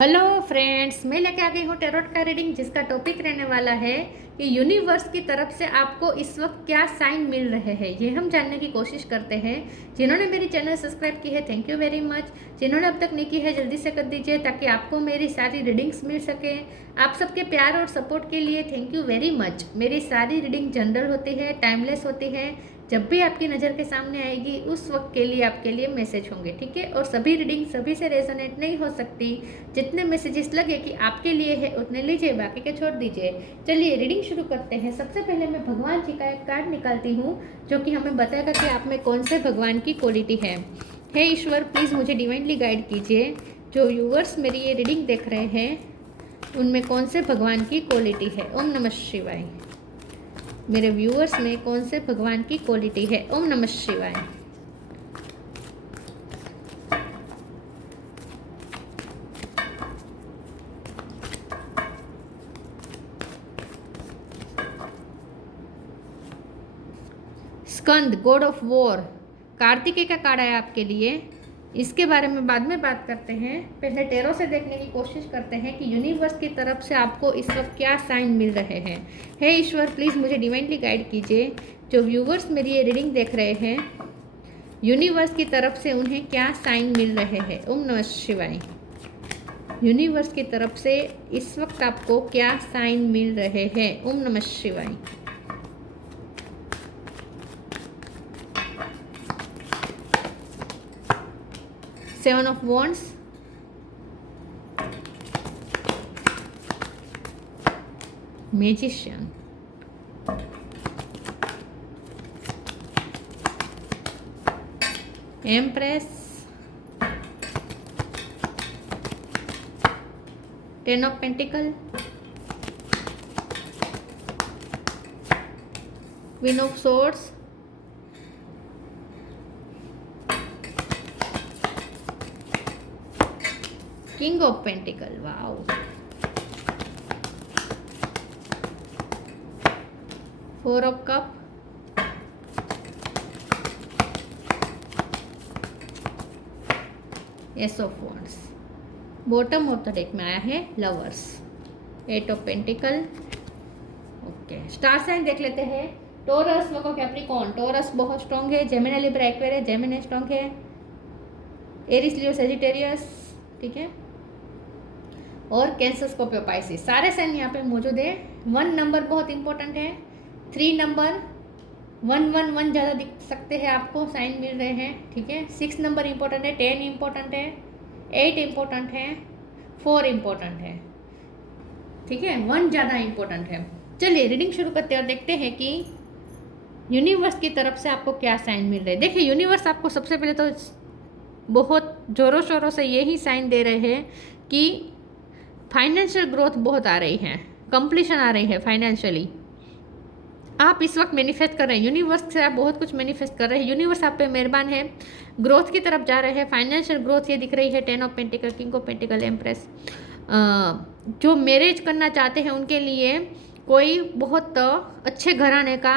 Hello friends, मैं लेके आ गई हूँ टैरोट का रीडिंग, जिसका टॉपिक रहने वाला है कि यूनिवर्स की तरफ से आपको इस वक्त क्या साइन मिल रहे हैं। ये हम जानने की कोशिश करते हैं। जिन्होंने मेरी चैनल सब्सक्राइब की है, थैंक यू वेरी मच। जिन्होंने अब तक नहीं की है, जल्दी से कर दीजिए ताकि आपको मेरी सारी रीडिंग्स मिल सके। आप सबके प्यार और सपोर्ट के लिए थैंक यू वेरी मच। मेरी सारी रीडिंग जनरल होती है, टाइमलेस होती है। जब भी आपकी नज़र के सामने आएगी उस वक्त के लिए आपके लिए मैसेज होंगे, ठीक है। और सभी रीडिंग सभी से रेजोनेट नहीं हो सकती। जितने मैसेजेस लगे कि आपके लिए है उतने लीजिए, बाकी के छोड़ दीजिए। चलिए रीडिंग शुरू करते हैं। सबसे पहले मैं भगवान जी का एक कार्ड निकालती हूँ जो कि हमें बताएगा कि आप में कौन से भगवान की क्वालिटी है। हे ईश्वर, प्लीज़ मुझे डिवाइनली गाइड कीजिए। जो व्यूअर्स मेरी ये रीडिंग देख रहे हैं उनमें कौन से भगवान की क्वालिटी है। ओम नमः शिवाय। मेरे व्यूअर्स में कौन से भगवान की क्वालिटी है। ओम नमः शिवाय। स्कंद, गॉड ऑफ वॉर, कार्तिकेय का कार्ड आया आपके लिए। इसके बारे में बाद में बात करते हैं। पहले टैरो से देखने की कोशिश करते हैं कि यूनिवर्स की तरफ से आपको इस वक्त क्या साइन मिल रहे हैं। हे ईश्वर, प्लीज़ मुझे डिवाइनली गाइड कीजिए। जो व्यूवर्स मेरी ये रीडिंग देख रहे हैं, यूनिवर्स की तरफ से उन्हें क्या साइन मिल रहे हैं। ओम नमः शिवाय। यूनिवर्स की तरफ से इस वक्त आपको क्या साइन मिल रहे हैं। ओम नमः शिवाय। Seven of wands, magician, empress, ten of pentacle, queen of swords, king of pentacle. Wow. Four of cup, ace of wands. Bottom of the deck में आया है lovers, eight of pentacle. Okay, star sign देख लेते हैं। Taurus, लोगों Capricorn. Taurus बहुत strong है। Gemini, Libra, Aquarius, Gemini strong है। एरिस, लियो, सेजिटेरियस, ठीक है। और कैंसर, स्कॉर्पियो, पाइसिस, सारे साइन यहाँ पे मौजूद है। 1 नंबर बहुत इंपॉर्टेंट है। 3 नंबर 111 ज़्यादा दिख सकते हैं, आपको साइन मिल रहे हैं, ठीक है। 6 नंबर इंपॉर्टेंट है। 10 इंपॉर्टेंट है। 8 इंपॉर्टेंट है। 4 इंपॉर्टेंट है, ठीक है। 1 ज़्यादा इंपॉर्टेंट है। चलिए रीडिंग शुरू करते हैं और देखते हैं कि यूनिवर्स की तरफ से आपको क्या साइन मिल रहे हैं। देखिए, यूनिवर्स आपको सबसे पहले तो बहुत ज़ोरों शोरों से यही साइन दे रहे हैं कि फाइनेंशियल ग्रोथ बहुत आ रही है, कंप्लीशन आ रही है फाइनेंशियली। आप इस वक्त मैनिफेस्ट कर रहे हैं, यूनिवर्स से आप बहुत कुछ मैनिफेस्ट कर रहे हैं। यूनिवर्स आप पे मेहरबान है, ग्रोथ की तरफ जा रहे हैं। फाइनेंशियल ग्रोथ ये दिख रही है। 10 of pentacle, king of pentacle, empress. जो मैरिज करना चाहते हैं उनके लिए कोई बहुत अच्छे घराने का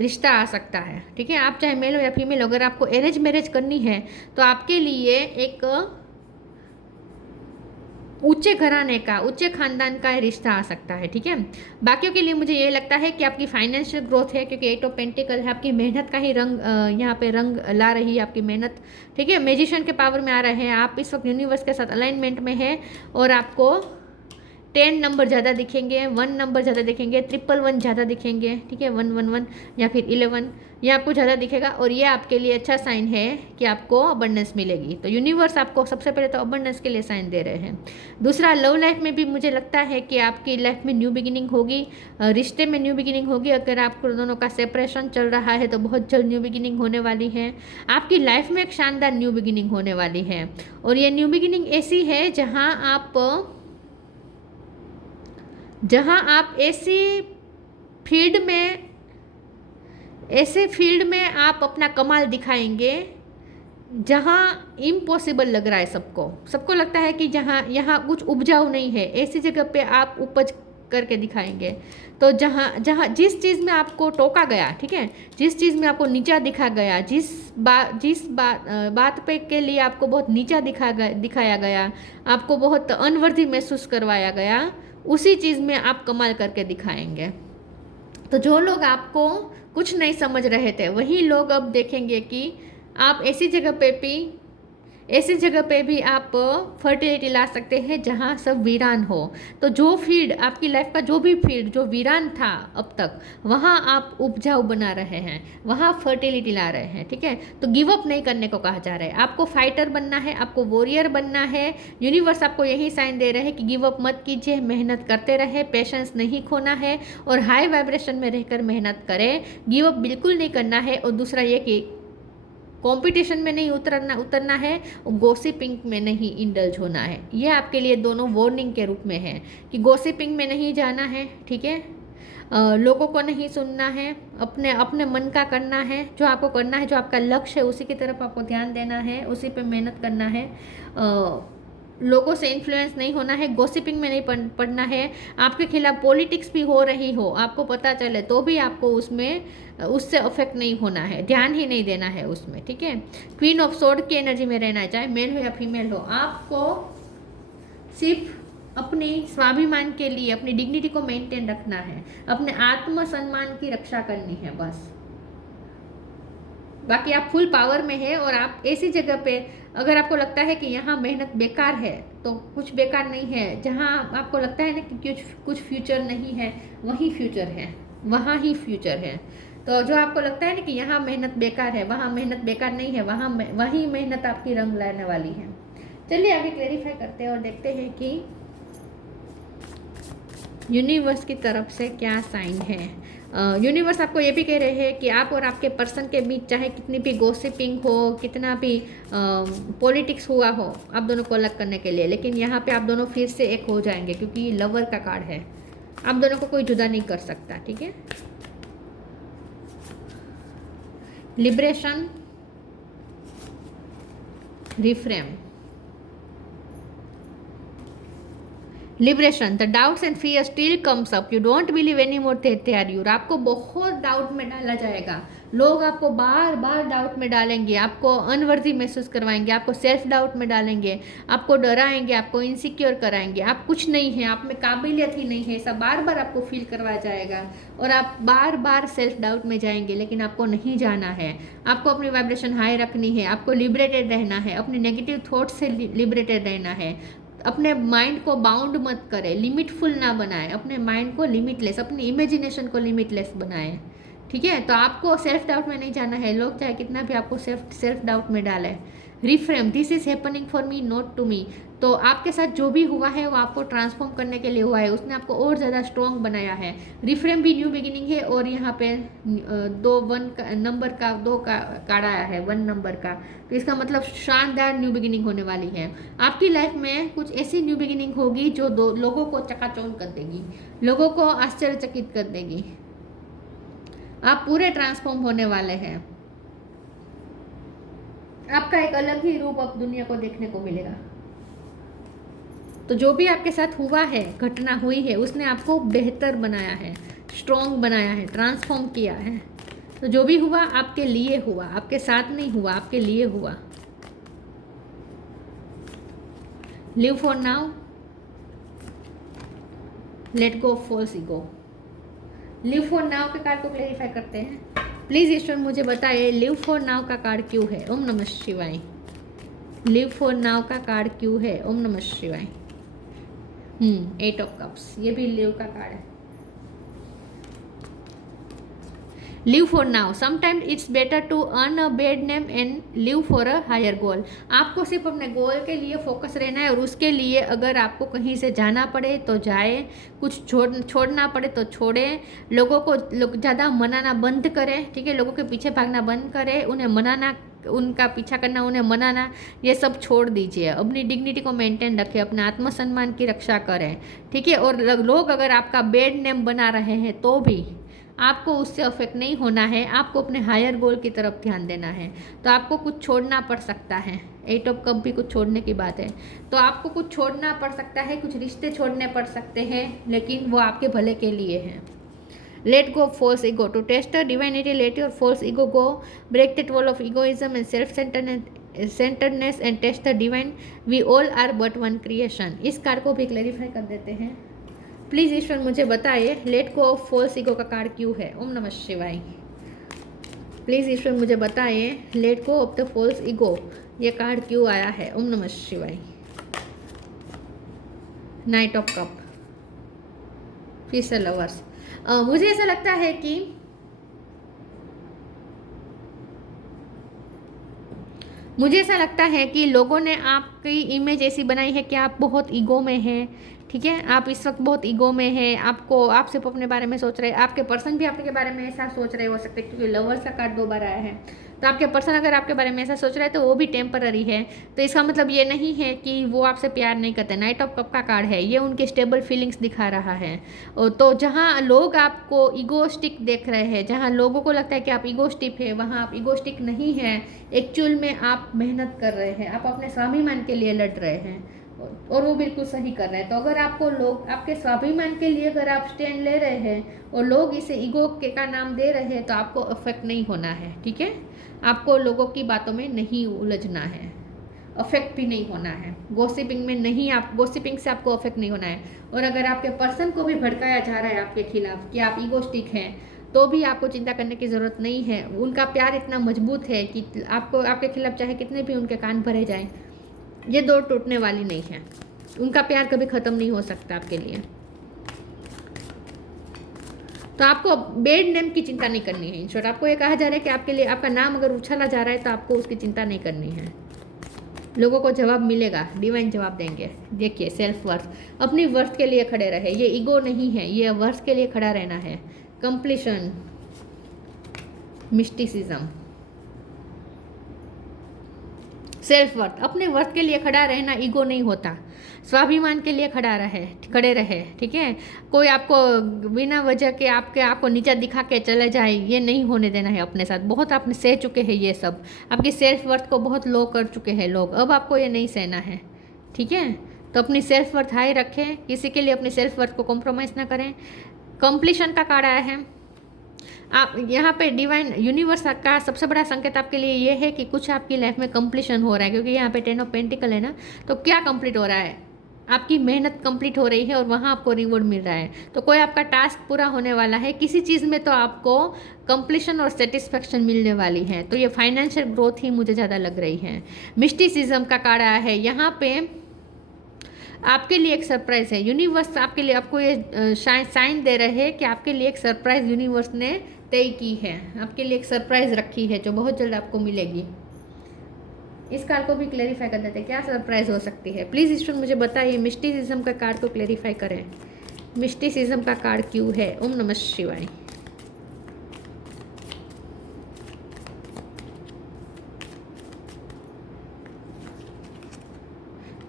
रिश्ता आ सकता है, ठीक है। आप चाहे मेल हो या फीमेल, अगर आपको अरेंज मैरिज करनी है तो आपके लिए एक ऊंचे घराने का, ऊंचे खानदान का रिश्ता आ सकता है, ठीक है। बाकियों के लिए मुझे ये लगता है कि आपकी फाइनेंशियल ग्रोथ है, क्योंकि 8 ऑफ पेंटिकल है। आपकी मेहनत का ही रंग यहाँ पे रंग ला रही है आपकी मेहनत, ठीक है। मैजिशियन के पावर में आ रहे हैं आप इस वक्त, यूनिवर्स के साथ अलाइनमेंट में है। और आपको 10 नंबर ज़्यादा दिखेंगे, 1 नंबर ज़्यादा दिखेंगे, 111 ज़्यादा दिखेंगे, ठीक है। 111 या फिर 11 ये आपको ज़्यादा दिखेगा। और ये आपके लिए अच्छा साइन है कि आपको अबंडेंस मिलेगी। तो यूनिवर्स आपको सबसे पहले तो अबंडेंस के लिए साइन दे रहे हैं। दूसरा, लव लाइफ में भी मुझे लगता है कि आपकी लाइफ में न्यू बिगिनिंग होगी, रिश्ते में न्यू बिगिनिंग होगी। अगर आपको दोनों का सेपरेशन चल रहा है तो बहुत जल्द न्यू बिगिनिंग होने वाली है। आपकी लाइफ में एक शानदार न्यू बिगिनिंग होने वाली है। और ये न्यू बिगिनिंग ऐसी है जहाँ आप ऐसे फील्ड में आप अपना कमाल दिखाएंगे जहाँ इम्पॉसिबल लग रहा है सबको लगता है कि जहाँ यहाँ कुछ उपजाऊ नहीं है, ऐसी जगह पे आप उपज करके दिखाएंगे। तो जहाँ जहाँ जिस चीज़ में आपको टोका गया, ठीक है, जिस चीज़ में आपको नीचा दिखा गया, जिस बात पे के लिए आपको बहुत नीचा दिखाया गया, आपको बहुत अनवर्दी महसूस करवाया गया, उसी चीज़ में आप कमाल करके दिखाएंगे। तो जो लोग आपको कुछ नहीं समझ रहे थे, वही लोग अब देखेंगे कि आप ऐसी जगह पे भी आप फर्टिलिटी ला सकते हैं जहाँ सब वीरान हो। तो जो फील्ड आपकी लाइफ का, जो भी फील्ड जो वीरान था अब तक, वहाँ आप उपजाऊ बना रहे हैं, वहाँ फर्टिलिटी ला रहे हैं, ठीक है। तो गिव अप नहीं करने को कहा जा रहा है, आपको फाइटर बनना है, आपको वॉरियर बनना है। यूनिवर्स आपको यही साइन दे रहे हैं कि गिव अप मत कीजिए, मेहनत करते रहे, पेशेंस नहीं खोना है और हाई वाइब्रेशन में रहकर मेहनत करें। गिव अप बिल्कुल नहीं करना है। और दूसरा ये कि कंपटीशन में नहीं उतरना है, गॉसिपिंग में नहीं इंडल्ज होना है। ये आपके लिए दोनों वार्निंग के रूप में है कि गॉसिपिंग में नहीं जाना है, ठीक है। लोगों को नहीं सुनना है, अपने मन का करना है, जो आपको करना है, जो आपका लक्ष्य है उसी की तरफ आपको ध्यान देना है, उसी पे मेहनत करना है। लोगों से इन्फ्लुएंस नहीं होना है, गॉसिपिंग में नहीं पड़ना है। आपके खिलाफ पॉलिटिक्स भी हो रही हो, आपको पता चले तो भी आपको उससे अफेक्ट नहीं होना है, ध्यान ही नहीं देना है उसमें, ठीक है। क्वीन ऑफ सोर्ड की एनर्जी में रहना है, चाहे मेल हो या फीमेल हो। आपको सिर्फ अपनी स्वाभिमान के लिए अपनी डिग्निटी को मेंटेन रखना है, अपने आत्मसम्मान की रक्षा करनी है बस। बाकी आप फुल पावर में है और आप ऐसी जगह पे, अगर आपको लगता है कि यहाँ मेहनत बेकार है तो कुछ बेकार नहीं है। जहाँ आपको लगता है ना कि कुछ फ्यूचर नहीं है, वही फ्यूचर है, वहाँ ही फ्यूचर है। तो जो आपको लगता है ना कि यहाँ मेहनत बेकार है, वहाँ मेहनत बेकार नहीं है, वही मेहनत आपकी रंग लाने वाली है। चलिए आगे क्लेरिफाई करते हैं और देखते हैं कि यूनिवर्स की तरफ से क्या साइन है। यूनिवर्स आपको ये भी कह रहे हैं कि आप और आपके पर्सन के बीच चाहे कितनी भी गॉसिपिंग हो, कितना भी पॉलिटिक्स हुआ हो, आप दोनों को अलग करने के लिए, लेकिन यहाँ पे आप दोनों फिर से एक हो जाएंगे क्योंकि ये लवर का कार्ड है। आप दोनों को कोई जुदा नहीं कर सकता, ठीक है। Liberation, reframe, liberation. The doubts and fear still comes up, you don't believe any more that they are you. आपको बहुत डाउट में डाला जाएगा, लोग आपको बार बार डाउट में डालेंगे, आपको अनवर्दी महसूस करवाएंगे, आपको सेल्फ डाउट में डालेंगे, आपको डराएंगे, आपको इनसिक्योर कराएंगे, आप कुछ नहीं है, आप में काबिलियत ही नहीं है, ऐसा बार बार आपको फील करवाया जाएगा और आप बार बार सेल्फ डाउट में जाएंगे। लेकिन आपको नहीं जाना है, आपको अपनी वाइब्रेशन हाई रखनी है, आपको लिबरेटेड रहना है, अपने नेगेटिव थॉट से लिबरेटेड रहना है। अपने माइंड को बाउंड मत करें, लिमिटफुल ना बनाए, अपने माइंड को लिमिटलेस, अपनी इमेजिनेशन को लिमिटलेस बनाएं, ठीक है। तो आपको सेल्फ डाउट में नहीं जाना है, लोग चाहे कितना भी आपको सेल्फ डाउट में डालें। Reframe, this is happening for me not to me. तो आपके साथ जो भी हुआ है वो आपको ट्रांसफॉर्म करने के लिए हुआ है, उसने आपको और ज़्यादा स्ट्रॉन्ग बनाया है। रिफ्रेम भी न्यू बिगिनिंग है और यहाँ पे दो कार्ड आया है 1 नंबर का, तो इसका मतलब शानदार न्यू बिगिनिंग होने वाली है। आपकी लाइफ में कुछ ऐसी न्यू बिगिनिंग होगी जो लोगों को चकाचौंध कर देगी, लोगों को आश्चर्यचकित कर देगी। आप पूरे ट्रांसफॉर्म होने वाले हैं, आपका एक अलग ही रूप अब दुनिया को देखने को मिलेगा। तो जो भी आपके साथ हुआ है, घटना हुई है, उसने आपको बेहतर बनाया है, स्ट्रॉन्ग बनाया है, ट्रांसफॉर्म किया है। तो जो भी हुआ आपके लिए हुआ, आपके साथ नहीं हुआ, आपके लिए हुआ। Live for now, let go false ego. Live for now के कार्ड को क्लेरिफाई करते हैं। प्लीज़ ईश्वर मुझे बताइए लिव फॉर नाउ का कार्ड क्यों है। ओम नमः शिवाय। लिव फॉर नाउ का कार्ड क्यों है। ओम नमः शिवाय। 8 ऑफ कप्स, ये भी लिव का कार्ड है। Live for now, sometimes it's better to earn a bad name and live for a higher goal. आपको सिर्फ अपने गोल के लिए फोकस रहना है और उसके लिए अगर आपको कहीं से जाना पड़े तो जाए, कुछ छोड़ना पड़े तो छोड़े, लोगों को ज़्यादा मनाना बंद करें, ठीक है। लोगों के पीछे भागना बंद करें, उन्हें मनाना, उनका पीछा करना, उन्हें मनाना, ये सब छोड़ दीजिए। अपनी डिग्निटी को मेंटेन रखें, अपने आत्मसम्मान की रक्षा करें, ठीक है। और लोग अगर आपका बेड नेम बना रहे हैं तो भी आपको उससे अफेक्ट नहीं होना है, आपको अपने हायर गोल की तरफ ध्यान देना है। तो आपको कुछ छोड़ना पड़ सकता है, एट ऑफ कप भी कुछ छोड़ने की बात है। तो आपको कुछ छोड़ना पड़ सकता है, कुछ रिश्ते छोड़ने पड़ सकते हैं, लेकिन वो आपके भले के लिए हैं। Let go false ego to test the divinity. Let your false ego go. Break that wall of egoism and self-centeredness and test the divine. We all are but one creation. इस कार्ड को भी clarify कर देते हैं। Please ईश्वर मुझे बताइए let go of false ego का कार्ड क्यों है। ओम नमः शिवाय। प्लीज़ ईश्वर मुझे बताइए let go of the false ego ये कार्ड क्यों आया है। ओम नमः शिवाय। नाइट ऑफ कप, फिर से लवर्स। मुझे ऐसा लगता है कि लोगों ने आपकी इमेज ऐसी बनाई है कि आप बहुत ईगो में हैं। ठीक है, आप इस वक्त बहुत ईगो में हैं। आप सिर्फ अपने बारे में सोच रहे हैं, आपके पर्सन भी आपके बारे में ऐसा सोच रहे हो सकते हैं, क्योंकि लवर्स का कार्ड 2 बार आया है। तो आपके पर्सन अगर आपके बारे में ऐसा सोच रहे हैं तो वो भी टेम्पररी है। तो इसका मतलब ये नहीं है कि वो आपसे प्यार नहीं करते। नाइट ऑफ कप का कार्ड है, ये उनके स्टेबल फीलिंग्स दिखा रहा है। तो जहाँ लोग आपको ईगोस्टिक देख रहे हैं, जहाँ लोगों को लगता है कि आप ईगोस्टिक है, वहाँ आप ईगोस्टिक नहीं है। एक्चुअल में आप मेहनत कर रहे हैं, आप अपने स्वाभिमान के लिए लड़ रहे हैं और वो बिल्कुल सही कर रहे हैं। तो अगर आपको लोग आपके स्वाभिमान के लिए अगर आप स्टैंड ले रहे हैं और लोग इसे ईगो के का नाम दे रहे हैं, तो आपको अफेक्ट नहीं होना है। ठीक है, आपको लोगों की बातों में नहीं उलझना है, अफेक्ट भी नहीं होना है। गॉसिपिंग में नहीं, आप गॉसिपिंग से आपको अफेक्ट नहीं होना है। और अगर आपके पर्सन को भी भड़काया जा रहा है आपके खिलाफ कि आप ईगोस्टिक हैं, तो भी आपको चिंता करने की ज़रूरत नहीं है। उनका प्यार इतना मजबूत है कि आपके खिलाफ चाहे कितने भी उनके कान भरे जाएं, ये डोर टूटने वाली नहीं है। उनका प्यार कभी ख़त्म नहीं हो सकता आपके लिए। तो आपको बेड नेम की चिंता नहीं करनी है। इन शॉर्ट आपको ये कहा जा रहा है कि आपके लिए आपका नाम अगर उछाला जा रहा है तो आपको उसकी चिंता नहीं करनी है। लोगों को जवाब मिलेगा, डिवाइन जवाब देंगे। देखिए सेल्फ वर्थ, अपनी वर्थ के लिए खड़े रहे। ये ईगो नहीं है, ये वर्थ के लिए खड़ा रहना है। कंप्लीशन, मिस्टिसिज्म, सेल्फ वर्थ, अपने वर्थ के लिए खड़ा रहना ईगो नहीं होता। स्वाभिमान के लिए खड़े रहे। ठीक है, कोई आपको बिना वजह के आपको नीचा दिखा के चले जाए, ये नहीं होने देना है अपने साथ। बहुत आपने सह चुके हैं ये सब, आपकी सेल्फ वर्थ को बहुत लो कर चुके हैं लोग, अब आपको ये नहीं सहना है। ठीक है, तो अपनी सेल्फ वर्थ हाई रखें, किसी के लिए अपनी सेल्फ वर्थ को कॉम्प्रोमाइज़ ना करें। कंप्लीशन का कार्ड आया है। आप यहाँ पे डिवाइन यूनिवर्स का सबसे बड़ा संकेत आपके लिए ये है कि कुछ आपकी लाइफ में कंप्लीशन हो रहा है, क्योंकि यहाँ पे 10 ऑफ पेंटिकल है ना। तो क्या कंप्लीट हो रहा है? आपकी मेहनत कंप्लीट हो रही है और वहाँ आपको रिवॉर्ड मिल रहा है। तो कोई आपका टास्क पूरा होने वाला है किसी चीज़ में, तो आपको कंप्लीशन और सेटिस्फैक्शन मिलने वाली है। तो ये फाइनेंशियल ग्रोथ ही मुझे ज़्यादा लग रही है। मिस्टिसिज्म का कार्ड आया है। यहाँ पे आपके लिए एक सरप्राइज़ है। यूनिवर्स आपके लिए आपको ये साइन दे रहे हैं कि आपके लिए एक सरप्राइज़ यूनिवर्स ने तय की है, आपके लिए एक सरप्राइज़ रखी है जो बहुत जल्द आपको मिलेगी। इस कार्ड को भी क्लेरिफाई कर देते हैं, क्या सरप्राइज़ हो सकती है। प्लीज़ ईश्वर मुझे बताइए, मिस्टिसिज्म का कार्ड को क्लेरिफाई करें। मिस्टिसिज्म का कार्ड क्यों है। ओम नमः शिवाय।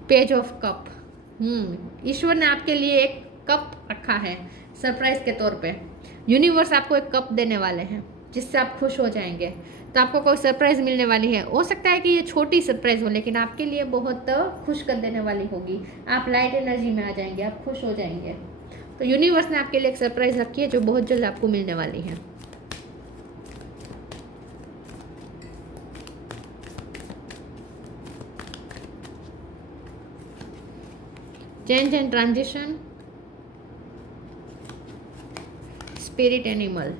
Page of cup. ईश्वर ने आपके लिए एक कप रखा है सरप्राइज के तौर पे। यूनिवर्स आपको एक कप देने वाले हैं जिससे आप खुश हो जाएंगे। तो आपको कोई सरप्राइज़ मिलने वाली है। हो सकता है कि ये छोटी सरप्राइज़ हो, लेकिन आपके लिए बहुत खुश कर देने वाली होगी। आप लाइट एनर्जी में आ जाएंगे, आप खुश हो जाएंगे। तो यूनिवर्स ने आपके लिए एक सरप्राइज़ रखी है जो बहुत जल्द आपको मिलने वाली है। Change and transition, spirit animal,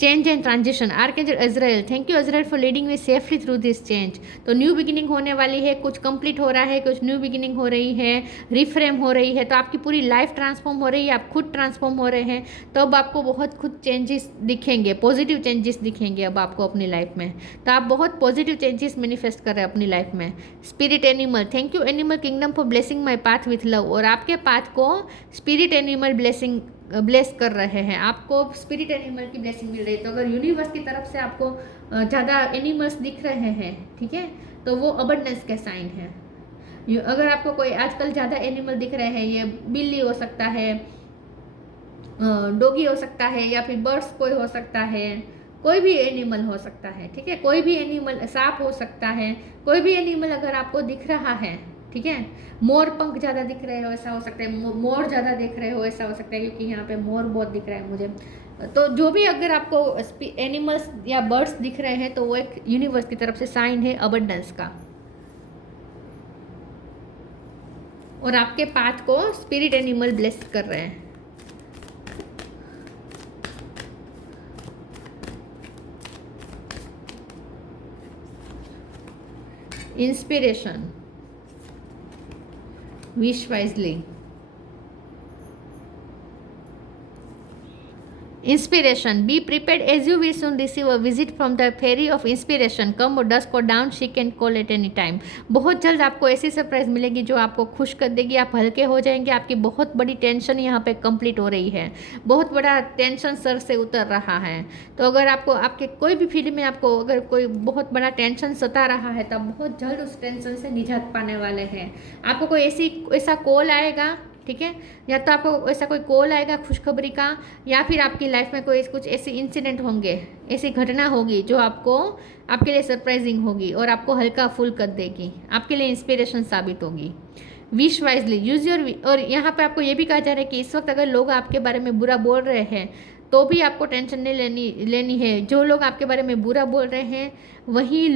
change and transition, archangel Azrael. Thank you Azrael for leading me safely through this change. तो न्यू बिगिनिंग होने वाली है, कुछ कंप्लीट हो रहा है, कुछ न्यू बिगिनिंग हो रही है, रिफ्रेम हो रही है। तो आपकी पूरी लाइफ ट्रांसफॉर्म हो रही है, आप खुद ट्रांसफॉर्म हो रहे हैं। तो अब आपको बहुत खुद चेंजेस दिखेंगे, पॉजिटिव चेंजेस दिखेंगे अब आपको अपनी लाइफ में। तो आप बहुत पॉजिटिव चेंजेस मैनिफेस्ट कर रहे हैं अपनी लाइफ में। Spirit animal, thank you animal kingdom for blessing my path with love. और आपके पाथ को स्पिरिट एनिमल ब्लेस कर रहे हैं, आपको स्पिरिट एनिमल की ब्लेसिंग मिल रही है। तो अगर यूनिवर्स की तरफ से आपको ज़्यादा एनिमल्स दिख रहे हैं, ठीक है, तो वो अबंडेंस के साइन है। अगर आपको कोई आजकल ज़्यादा एनिमल दिख रहे हैं, ये बिल्ली हो सकता है, डॉगी हो सकता है, या फिर बर्ड्स कोई हो सकता है, कोई भी एनिमल हो सकता है, ठीक है, कोई भी एनिमल, सांप हो सकता है, कोई भी एनिमल अगर आपको दिख रहा है, ठीक है, मोर पंख ज़्यादा दिख रहे हो ऐसा हो सकता है, मोर ज़्यादा देख रहे हो ऐसा हो सकता है, क्योंकि यहाँ पे मोर बहुत दिख रहा है मुझे। तो जो भी अगर आपको एनिमल्स या बर्ड्स दिख रहे हैं तो वो एक यूनिवर्स की तरफ से साइन है अबंडेंस का, और आपके पाथ को स्पिरिट एनिमल ब्लेस कर रहे हैं। Inspiration, wish wisely. Inspiration, be prepared as you will soon receive a visit from the fairy of inspiration, come or dusk or down she can call at any time। बहुत जल्द आपको ऐसी surprise मिलेगी जो आपको खुश कर देगी, आप हल्के हो जाएंगे, आपकी बहुत बड़ी टेंशन यहाँ पे कंप्लीट हो रही है, बहुत बड़ा टेंशन सर से उतर रहा है। तो अगर आपको आपके कोई भी फील्ड में आपको अगर कोई बहुत बड़ा टेंशन सता रहा है तो आप बहुत जल्द उस टेंशन से निजात पाने वाले हैं। आपको कोई ऐसा कॉल आएगा, ठीक है, या तो आपको ऐसा कोई कॉल आएगा खुशखबरी का, या फिर आपकी लाइफ में कोई कुछ ऐसे इंसिडेंट होंगे, ऐसी घटना होगी जो आपको आपके लिए सरप्राइजिंग होगी और आपको हल्का फुल कर देगी, आपके लिए इंस्पिरेशन साबित होगी। विश वाइजली, यूज योर, और यहाँ पे आपको ये भी कहा जा रहा है कि इस वक्त अगर लोग आपके बारे में बुरा बोल रहे हैं तो भी आपको टेंशन नहीं लेनी है। जो लोग आपके बारे में बुरा बोल रहे हैं वही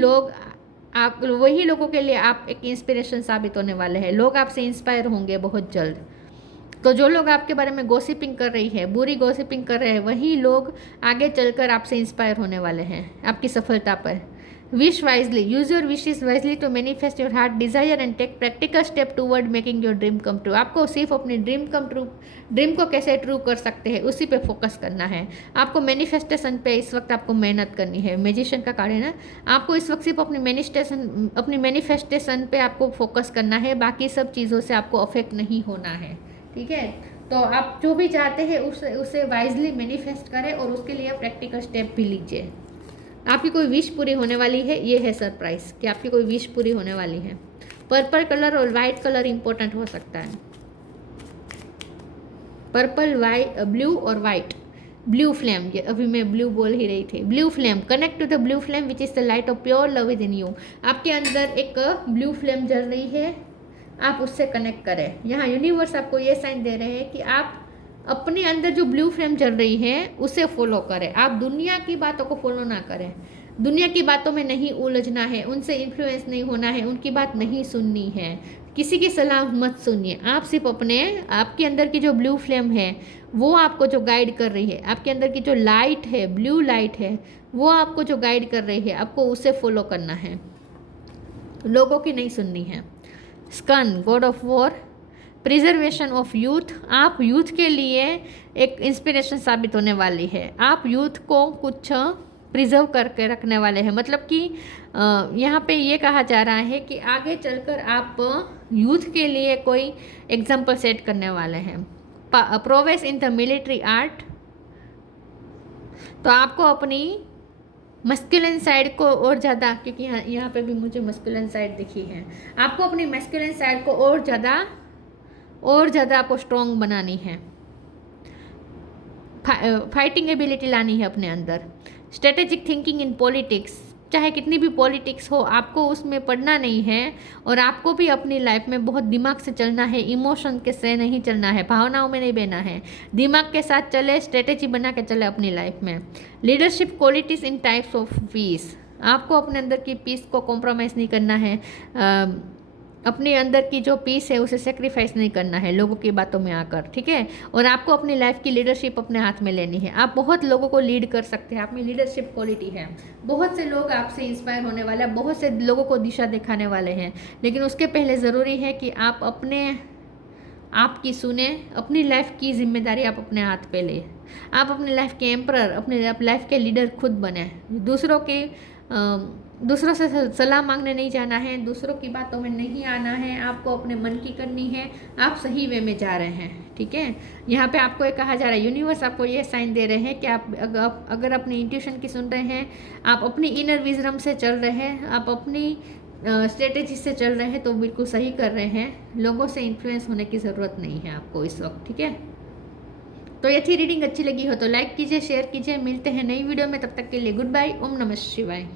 लोगों के लिए आप एक इंस्पिरेशन साबित होने वाले हैं। लोग आपसे इंस्पायर होंगे बहुत जल्द। तो जो लोग आपके बारे में गॉसिपिंग कर रही है, बुरी गॉसिपिंग कर रहे हैं, वही लोग आगे चलकर आपसे इंस्पायर होने वाले हैं आपकी सफलता पर। Wish wisely, use your wishes wisely to manifest your heart desire and take practical step toward making your dream come true. आपको सिर्फ अपनी ड्रीम को कैसे ट्रू कर सकते हैं उसी पे फोकस करना है। आपको मैनिफेस्टेशन पे इस वक्त आपको मेहनत करनी है। मैजिशियन का कार्ड है ना, आपको इस वक्त सिर्फ अपनी मैनिफेस्टेशन पे आपको फोकस करना है, बाकी सब चीज़ों से आपको अफेक्ट नहीं होना है, ठीक है। तो आप जो भी चाहते हैं उसे वाइजली मैनिफेस्ट करें और उसके लिए प्रैक्टिकल स्टेप भी लीजिए। आपकी कोई विश पूरी होने वाली है, ये है सरप्राइज कि आपकी कोई विश पूरी होने वाली है। पर्पल कलर और वाइट कलर इंपॉर्टेंट हो सकता है। पर्पल, वाइट, ब्लू और वाइट। ब्लू फ्लेम, ये अभी मैं ब्लू बोल ही रही थी। Blue flame, connect to the blue flame which is the light of pure love within you. आपके अंदर एक ब्लू फ्लेम जल रही है, आप उससे कनेक्ट करें। यहाँ यूनिवर्स आपको ये साइन दे रहे हैं कि आप अपने अंदर जो ब्लू फ्लेम चल रही है उसे फॉलो करें। आप दुनिया की बातों को फॉलो ना करें, दुनिया की बातों में नहीं उलझना है, उनसे इन्फ्लुएंस नहीं होना है, उनकी बात नहीं सुननी है, किसी की सलाह मत सुनिए। आप सिर्फ आपके अंदर की जो ब्लू फ्लेम है वो आपको जो गाइड कर रही है, आपके अंदर की जो लाइट है, ब्लू लाइट है, वो आपको जो गाइड कर रही है, आपको उसे फॉलो करना है, लोगों की नहीं सुननी है। Skand, god of war, preservation of youth. आप यूथ के लिए एक इंस्पिरेशन साबित होने वाली है। आप यूथ को कुछ प्रिजर्व करके रखने वाले हैं, मतलब कि यहाँ पे ये कहा जा रहा है कि आगे चलकर आप यूथ के लिए कोई एग्जाम्पल सेट करने वाले हैं। Progress in the military art, तो आपको अपनी मस्कुलिन साइड को और ज़्यादा, क्योंकि यहाँ पे भी मुझे मस्कुलिन साइड दिखी है, आपको अपनी मस्कुलिन साइड को और ज़्यादा आपको स्ट्रॉन्ग बनानी है। फाइटिंग एबिलिटी लानी है अपने अंदर। स्ट्रेटेजिक थिंकिंग इन पॉलिटिक्स, चाहे कितनी भी पॉलिटिक्स हो आपको उसमें पढ़ना नहीं है, और आपको भी अपनी लाइफ में बहुत दिमाग से चलना है, इमोशन के से नहीं चलना है, भावनाओं में नहीं बहना है, दिमाग के साथ चले, स्ट्रेटेजी बना के चले अपनी लाइफ में। Leadership qualities in types of peace, आपको अपने अंदर की पीस को कॉम्प्रोमाइज़ नहीं करना है, अपने अंदर की जो पीस है उसे सेक्रीफाइस नहीं करना है लोगों की बातों में आकर, ठीक है। और आपको अपनी लाइफ की लीडरशिप अपने हाथ में लेनी है। आप बहुत लोगों को लीड कर सकते हैं, आप में लीडरशिप क्वालिटी है। बहुत से लोग आपसे इंस्पायर होने वाले हैं, बहुत से लोगों को दिशा दिखाने वाले हैं, लेकिन उसके पहले ज़रूरी है कि आप आपकी सुने, अपनी लाइफ की जिम्मेदारी आप अपने हाथ पे ले। आप अपनी लाइफ के एम्परर, अपने लाइफ के लीडर खुद बने। दूसरों से सलाह मांगने नहीं जाना है, दूसरों की बातों में नहीं आना है, आपको अपने मन की करनी है। आप सही वे में जा रहे हैं, ठीक है। यहाँ पे आपको ये कहा जा रहा है, यूनिवर्स आपको ये साइन दे रहे हैं कि आप अगर अपनी इंट्यूशन की सुन रहे हैं, आप अपनी इनर विजडम से चल रहे हैं, आप अपनी स्ट्रेटेजी से चल रहे हैं, तो बिल्कुल सही कर रहे हैं। लोगों से इन्फ्लुएंस होने की ज़रूरत नहीं है आपको इस वक्त, ठीक है। तो ये थी रीडिंग, अच्छी लगी हो तो लाइक कीजिए, शेयर कीजिए। मिलते हैं नई वीडियो में, तब तक के लिए गुड बाय। ओम नमः शिवाय।